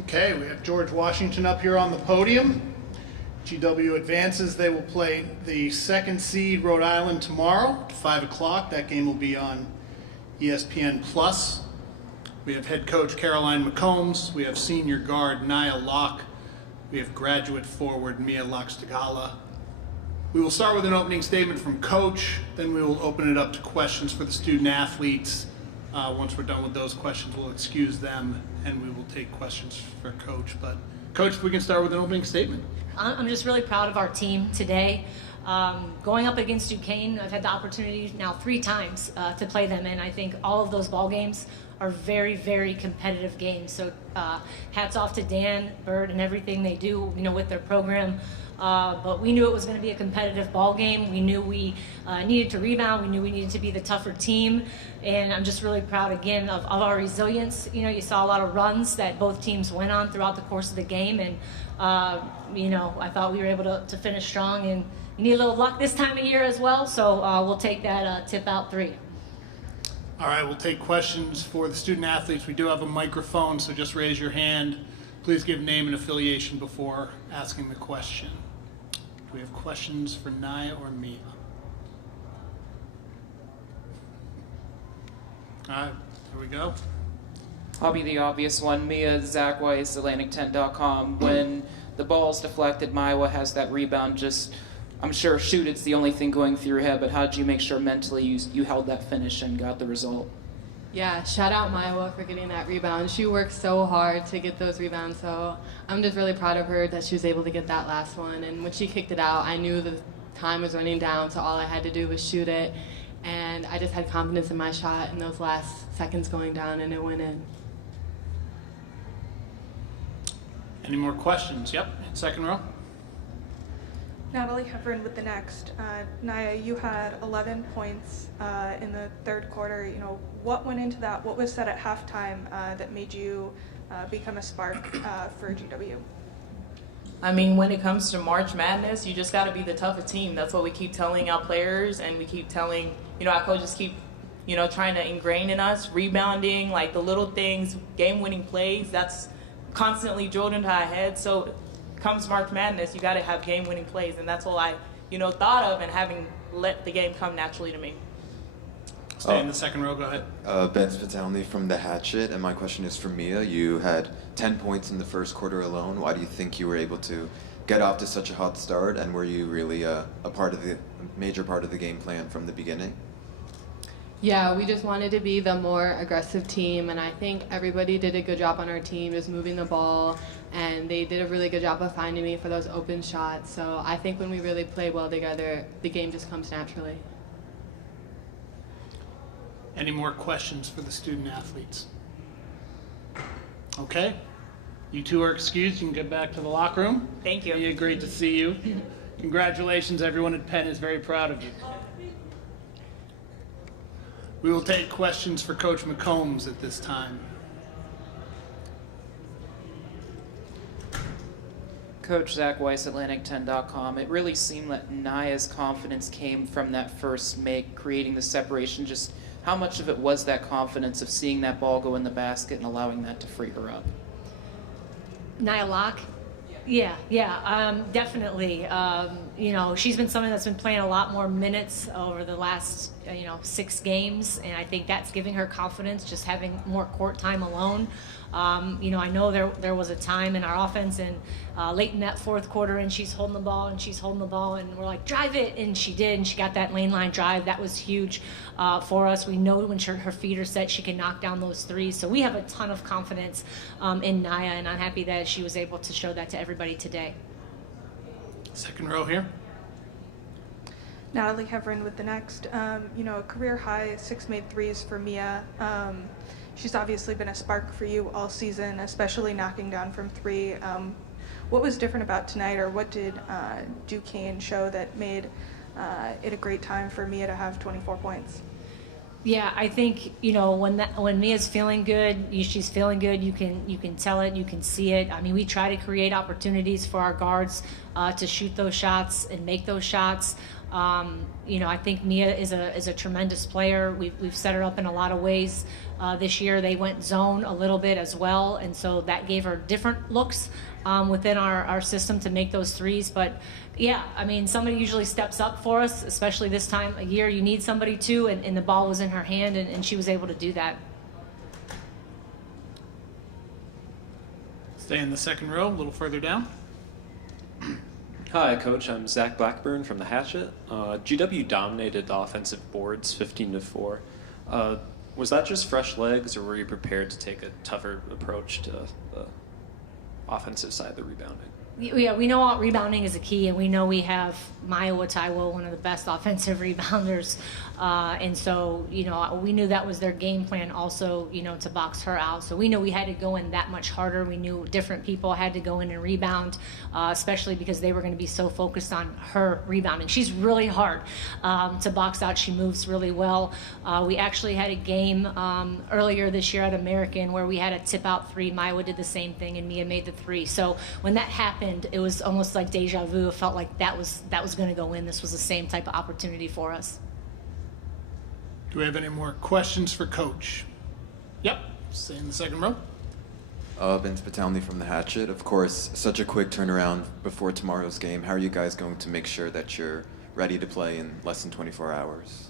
Okay, we have George Washington up here on the podium. GW advances. They will play the second seed Rhode Island tomorrow at 5 o'clock. That game will be on ESPN+. We have head coach Caroline McCombs. We have senior guard Nia Locke. We have graduate forward Mia Loxtagala. We will start with an opening statement from coach. Then we will open it up to questions for the student athletes. Once we're done with those questions, we'll excuse them and we will take questions for coach. But coach, if we can start with an opening statement. I'm just really proud of our team today. Going up against Duquesne, I've had the opportunity now 3 times to play them, and I think all of those ball games are very, very competitive games. So hats off to Dan, Bird, and everything they do, with their program. But we knew it was going to be a competitive ball game. We knew we needed to rebound. We knew we needed to be the tougher team. And I'm just really proud, again, of our resilience. You saw a lot of runs that both teams went on throughout the course of the game. And, I thought we were able to finish strong. And you need a little luck this time of year as well. So we'll take that tip out 3. All right, we'll take questions for the student athletes. We do have a microphone, so just raise your hand. Please give name and affiliation before asking the question. Do we have questions for Nia or Mia? All right, here we go. I'll be the obvious one. Mia, Zach Weiss, Atlantic10.com. When the ball's deflected, Maiwa has that rebound. I'm sure it's the only thing going through your head, but how did you make sure mentally you held that finish and got the result? Yeah, shout out Maiwa for getting that rebound. She worked so hard to get those rebounds, so I'm just really proud of her that she was able to get that last one. And when she kicked it out, I knew the time was running down, so all I had to do was shoot it. And I just had confidence in my shot in those last seconds going down, and it went in. Any more questions? Yep, second row. Natalie Heffern with the Next. Nia, you had 11 points in the third quarter. What went into that? What was said at halftime that made you become a spark for GW? I mean, when it comes to March Madness, you just got to be the toughest team. That's what we keep telling our players, and we keep telling, our coaches keep, trying to ingrain in us, rebounding, like the little things, game-winning plays. That's constantly drilled into our heads. So comes March Madness, you got to have game-winning plays, and that's all I, thought of, and having let the game come naturally to me. Stay in the second row, go ahead. Ben Spitalny from The Hatchet, and my question is for Mia. You had 10 points in the first quarter alone. Why do you think you were able to get off to such a hot start, and were you really a major part of the game plan from the beginning? Yeah, we just wanted to be the more aggressive team, and I think everybody did a good job on our team just moving the ball, and they did a really good job of finding me for those open shots. So I think when we really play well together, the game just comes naturally. Any more questions for the student athletes? Okay. You two are excused. You can get back to the locker room. Thank you. Mia, great to see you. Congratulations. Everyone at Penn is very proud of you. We will take questions for Coach McCombs at this time. Coach Zach Weiss, Atlantic10.com. It really seemed that Nia's confidence came from that first make, creating the separation. Just how much of it was that confidence of seeing that ball go in the basket and allowing that to free her up? Nia Locke? Yeah, definitely. She's been someone that's been playing a lot more minutes over the last, 6 games, and I think that's giving her confidence, just having more court time alone. I know there was a time in our offense and late in that fourth quarter, and she's holding the ball, and we're like, drive it, and she did, and she got that lane line drive. That was huge for us. We know when her feet are set, she can knock down those threes. So we have a ton of confidence in Nia, and I'm happy that she was able to show that to everybody today. Second row here. Natalie Heffern with the Next. A career high 6 made threes for Mia. She's obviously been a spark for you all season, especially knocking down from 3. What was different about tonight, or what did Duquesne show that made it a great time for Mia to have 24 points? Yeah, I think when Mia's feeling good, she's feeling good. You can tell it, you can see it. I mean, we try to create opportunities for our guards to shoot those shots and make those shots. I think Mia is a tremendous player. We've set her up in a lot of ways. This year they went zone a little bit as well, and so that gave her different looks within our system to make those threes. But yeah, I mean, somebody usually steps up for us, especially this time of year. You need somebody to, and the ball was in her hand, and she was able to do that. Stay in the second row, a little further down. Hi, Coach. I'm Zach Blackburn from the Hatchet. GW dominated the offensive boards 15-4. Was that just fresh legs, or were you prepared to take a tougher approach to the offensive side of the rebounding? Yeah, we know rebounding is a key, and we know we have Maya Taiwo, one of the best offensive rebounders, and so we knew that was their game plan also, to box her out. So we knew we had to go in that much harder. We knew different people had to go in and rebound, especially because they were going to be so focused on her rebounding. She's really hard to box out. She moves really well. We actually had a game earlier this year at American where we had a tip out three. Maya did the same thing, and Mia made the three. So when that happened, it was almost like deja vu. It felt like that was going to go in. This was the same type of opportunity for us. Do we have any more questions for Coach? Yep, stay in the second row. Vince Patalny from the Hatchet. Of course, such a quick turnaround before tomorrow's game. How are you guys going to make sure that you're ready to play in less than 24 hours?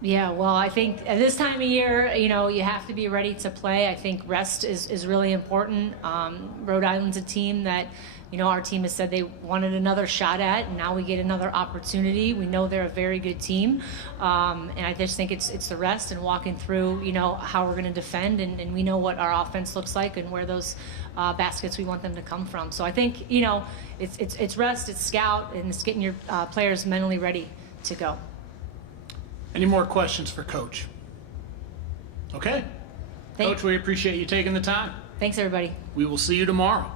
Yeah, well, I think at this time of year, you have to be ready to play. I think rest is really important. Rhode Island's a team that, our team has said they wanted another shot at, and now we get another opportunity. We know they're a very good team, and I just think it's the rest and walking through, how we're going to defend, and we know what our offense looks like and where those baskets we want them to come from. So I think, it's rest, it's scout, and it's getting your players mentally ready to go. Any more questions for Coach? Okay. Coach, we appreciate you taking the time. Thanks, everybody. We will see you tomorrow.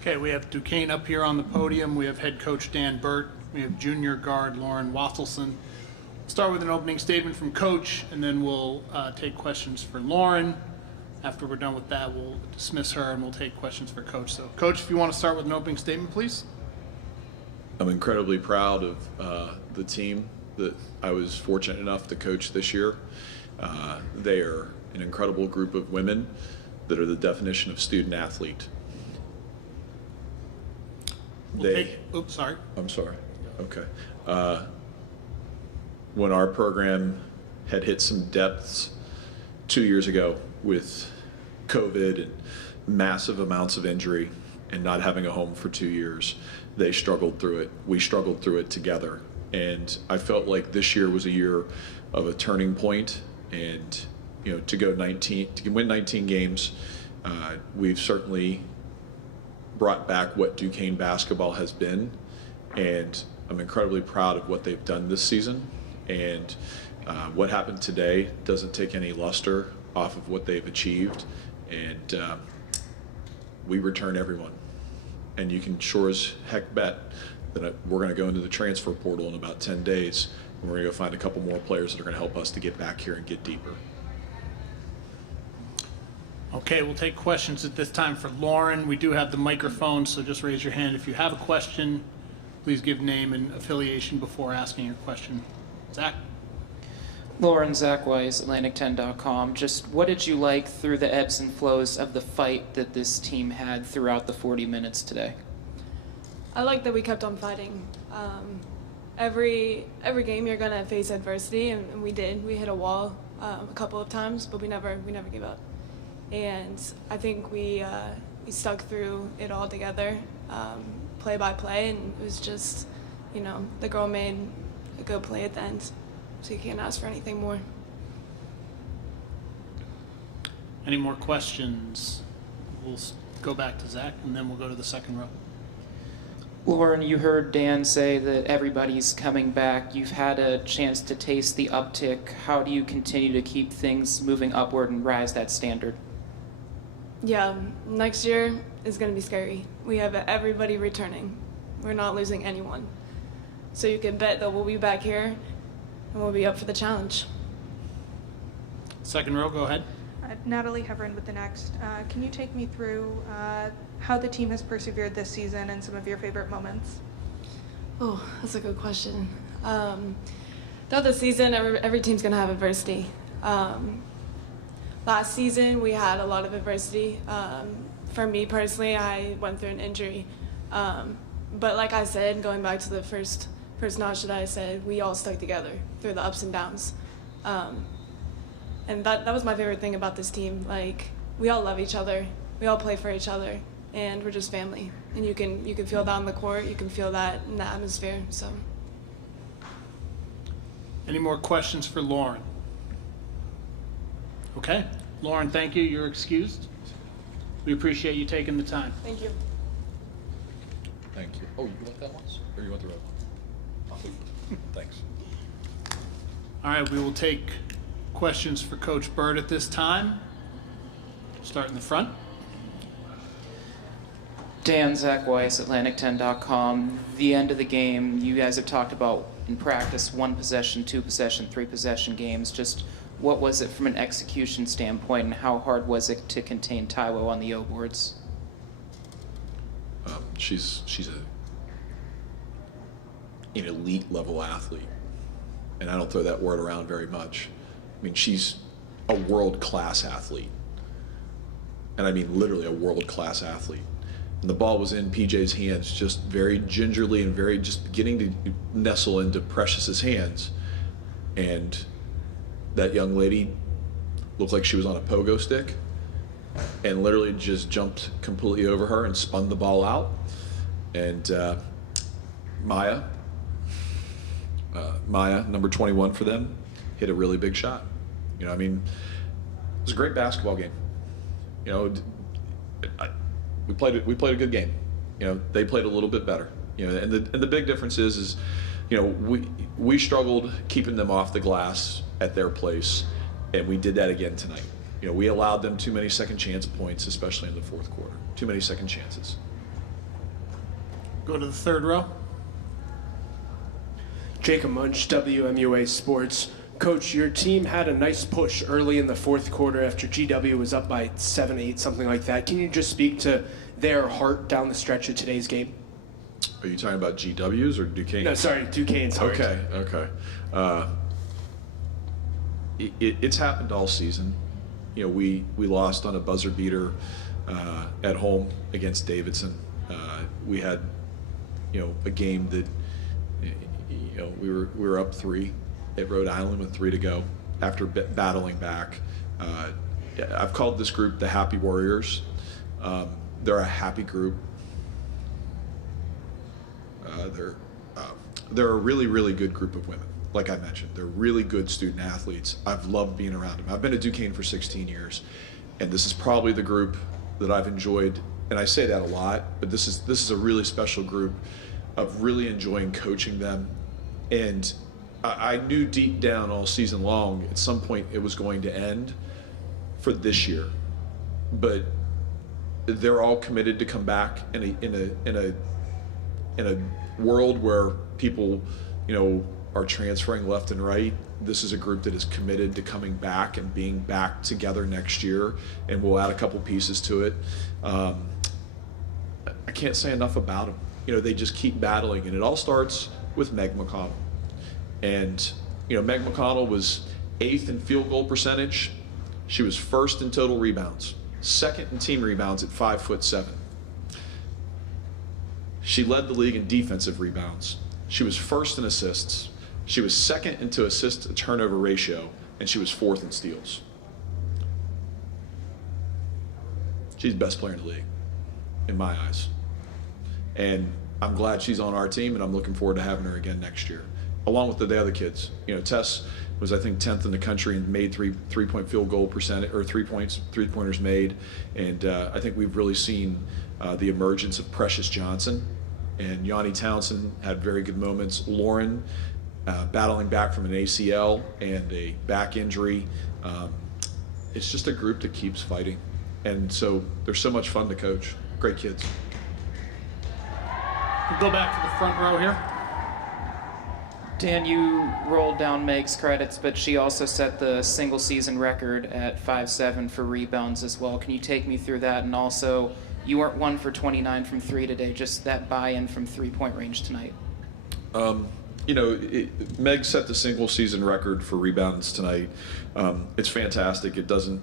Okay, we have Duquesne up here on the podium. We have head coach Dan Burt. We have junior guard Lauren Wasselson. Start with an opening statement from Coach, and then we'll take questions for Lauren. After we're done with that, we'll dismiss her and we'll take questions for Coach. So, Coach, if you want to start with an opening statement, please. I'm incredibly proud of the team that I was fortunate enough to coach this year. They are an incredible group of women that are the definition of student athlete. Oops, sorry. I'm sorry. Okay. When our program had hit some depths 2 years ago with COVID and massive amounts of injury and not having a home for 2 years, they struggled through it. We struggled through it together. And I felt like this year was a year of a turning point. And, you know, to win 19 games, we've certainly brought back what Duquesne basketball has been. And I'm incredibly proud of what they've done this season. And what happened today doesn't take any luster off of what they've achieved. And we return everyone. And you can sure as heck bet that we're going to go into the transfer portal in about 10 days, and we're going to go find a couple more players that are going to help us to get back here and get deeper. Okay, we'll take questions at this time for Lauren. We do have the microphone, so just raise your hand if you have a question. Please give name and affiliation before asking your question. Zach? Lauren, Zach Weiss, Atlantic10.com. Just what did you like through the ebbs and flows of the fight that this team had throughout the 40 minutes today? I like that we kept on fighting. Every game you're gonna face adversity, and we did. We hit a wall a couple of times, but we never gave up. And I think we stuck through it all together, play by play, and it was just, you know, the girl made a good play at the end, so you can't ask for anything more. Any more questions? We'll go back to Zach, and then we'll go to the second row. Lauren, you heard Dan say that everybody's coming back. You've had a chance to taste the uptick. How do you continue to keep things moving upward and rise that standard? Yeah, next year is going to be scary. We have everybody returning. We're not losing anyone. So you can bet that we'll be back here and we'll be up for the challenge. Second row, go ahead. Natalie Heverin with the next. Can you take me through how the team has persevered this season and some of your favorite moments? Oh, that's a good question. Throughout the season, every team's going to have adversity. Last season, we had a lot of adversity. For me personally, I went through an injury. But like I said, going back to the first notch that I said, we all stuck together through the ups and downs. And that was my favorite thing about this team. Like, we all love each other. We all play for each other. And we're just family. And you can feel that on the court. You can feel that in the atmosphere. So. Any more questions for Lauren? Okay. Lauren, thank you. You're excused. We appreciate you taking the time. Thank you. Thank you. Oh, you want that one? Or you want the red one? Thanks. All right, we will take questions for Coach Burt at this time. Start in the front. Dan, Zach Weiss, Atlantic10.com. The end of the game, you guys have talked about in practice 1 possession, 2 possession, 3 possession games. Just what was it from an execution standpoint, and how hard was it to contain Taiwo on the O boards? She's an elite level athlete, and I don't throw that word around very much. I mean, she's a world-class athlete, and I mean literally a world-class athlete. And the ball was in PJ's hands just very gingerly and very just beginning to nestle into Precious's hands, and that young lady looked like she was on a pogo stick and literally just jumped completely over her and spun the ball out. And Maya, number 21 for them, hit a really big shot. You know, I mean, it was a great basketball game. You know, we played a good game. You know, they played a little bit better. You know, and the big difference is, you know, we struggled keeping them off the glass at their place, and we did that again tonight. You know, we allowed them too many second chance points, especially in the fourth quarter. Too many second chances. Go to the third row. Jacob Munch, WMUA Sports. Coach, your team had a nice push early in the fourth quarter after GW was up by 7-8, something like that. Can you just speak to their heart down the stretch of today's game? Are you talking about GWs or Duquesne? No, sorry, Duquesne's heart. Okay. It's happened all season. You know, we lost on a buzzer beater at home against Davidson. We had, a game that, we were up 3 at Rhode Island with 3 to go after battling back. I've called this group the Happy Warriors. They're a happy group. They're a really, really good group of women. Like I mentioned, they're really good student athletes. I've loved being around them. I've been at Duquesne for 16 years, and this is probably the group that I've enjoyed. And I say that a lot, but this is a really special group of really enjoying coaching them. And I knew deep down all season long at some point it was going to end for this year, but they're all committed to come back in a world where people, are transferring left and right. This is a group that is committed to coming back and being back together next year, and we'll add a couple pieces to it. I can't say enough about them. They just keep battling, and it all starts with Meg McConnell. And, Meg McConnell was 8th in field goal percentage. She was 1st in total rebounds, 2nd in team rebounds at 5'7". She led the league in defensive rebounds. She was 1st in assists. She was 2nd into assist to turnover ratio, and she was 4th in steals. She's the best player in the league, in my eyes. And I'm glad she's on our team, and I'm looking forward to having her again next year, along with the other kids. Tess was, I think, 10th in the country and made three-point field goal percentage, or 3-pointers made. And I think we've really seen the emergence of Precious Johnson. And Yanni Townsend had very good moments. Lauren, battling back from an ACL and a back injury. It's just a group that keeps fighting. And so they're so much fun to coach. Great kids. We'll go back to the front row here. Dan, you rolled down Meg's credits, but she also set the single season record at 5'7" for rebounds as well. Can you take me through that? And also, you weren't 1 for 29 from 3 today, just that buy-in from 3-point range tonight. Meg set the single season record for rebounds tonight. It's fantastic. It doesn't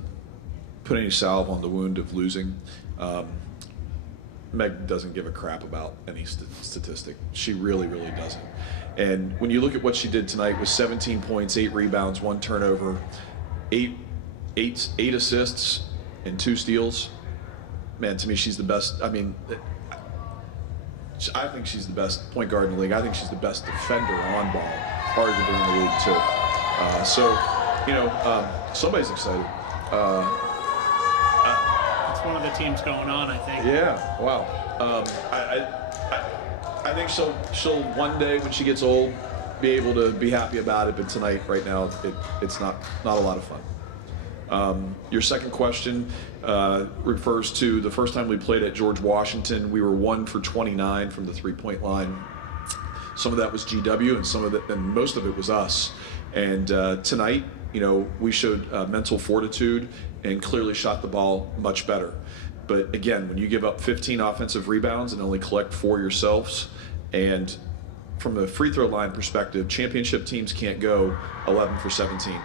put any salve on the wound of losing. Meg doesn't give a crap about any statistic. She really, really doesn't. And when you look at what she did tonight with 17 points, 8 rebounds, 1 turnover, 8 assists, and 2 steals, man, to me, she's the best. I mean, I think she's the best point guard in the league. I think she's the best defender on ball, arguably in the league too. Somebody's excited. It's one of the teams going on, I think. Yeah, wow. I think she'll one day when she gets old be able to be happy about it, but tonight, right now, it's not a lot of fun. Your second question refers to the first time we played at George Washington. We were 1 for 29 from the 3-point line. Some of that was GW, and most of it was us. And tonight, we showed mental fortitude and clearly shot the ball much better. But again, when you give up 15 offensive rebounds and only collect 4 yourselves, and from a free throw line perspective, championship teams can't go 11 for 17.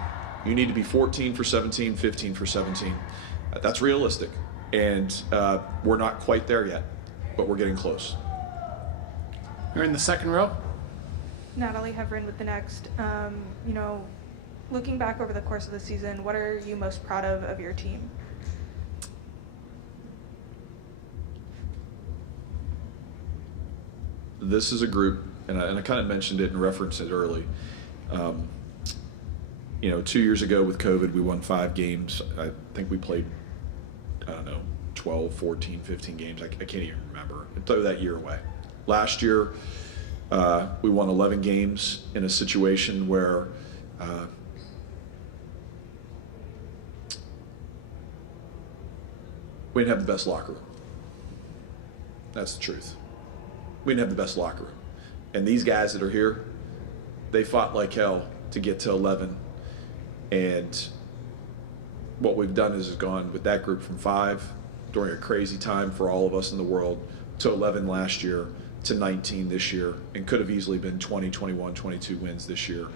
You need to be 14 for 17, 15 for 17. That's realistic. And we're not quite there yet, but we're getting close. You're in the second row. Natalie Heverin with the next. Looking back over the course of the season, what are you most proud of your team? This is a group, and I kind of mentioned it and referenced it early. 2 years ago with COVID, we won 5 games. I think we played, 12, 14, 15 games. I can't even remember. Throw that year away. Last year, we won 11 games in a situation where we didn't have the best locker room. That's the truth. we didn't have the best locker room. And these guys that are here, they fought like hell to get to 11. And what we've done is gone with that group from 5 during a crazy time for all of us in the world to 11 last year to 19 this year, and could have easily been 20, 21, 22 wins this year.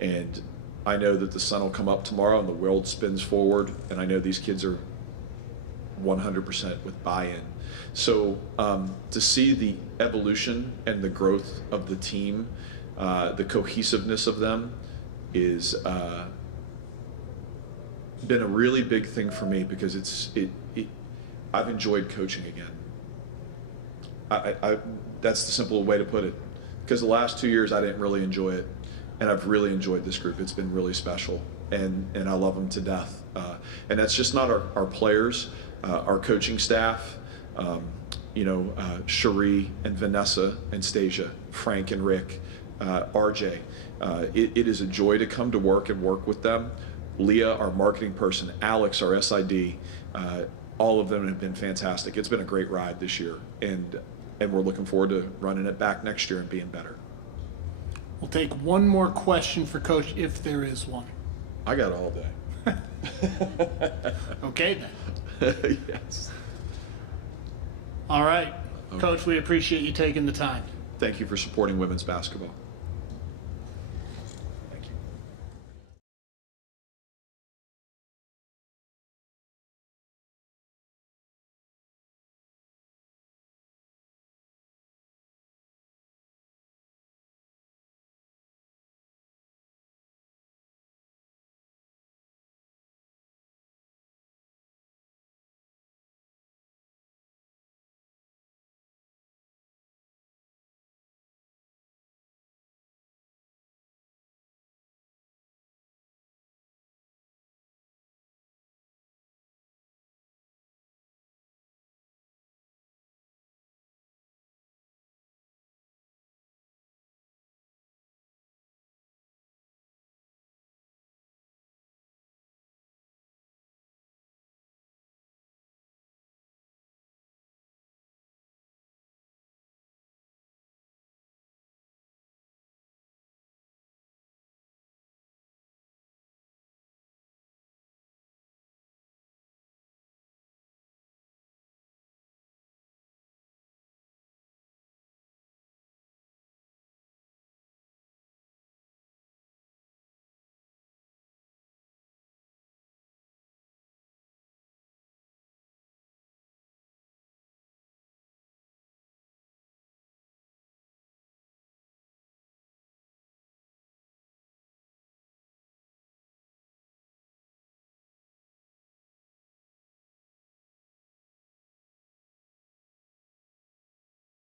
And I know that the sun will come up tomorrow and the world spins forward, and I know these kids are 100% with buy-in. So to see the evolution and the growth of the team, the cohesiveness of them is been a really big thing for me, because I've enjoyed coaching again. That's the simple way to put it, because the last 2 years I didn't really enjoy it, and I've really enjoyed this group. It's been really special, and I love them to death. And that's just not our players, our coaching staff, Cherie and Vanessa and Stasia, Frank and Rick, RJ. It is a joy to come to work and work with them. Leah, our marketing person, Alex, our SID, all of them have been fantastic. It's been a great ride this year, and we're looking forward to running it back next year and being better. We'll take one more question for Coach, if there is one. I got all day. Okay, then. Yes. All right. Okay. Coach, we appreciate you taking the time. Thank you for supporting women's basketball.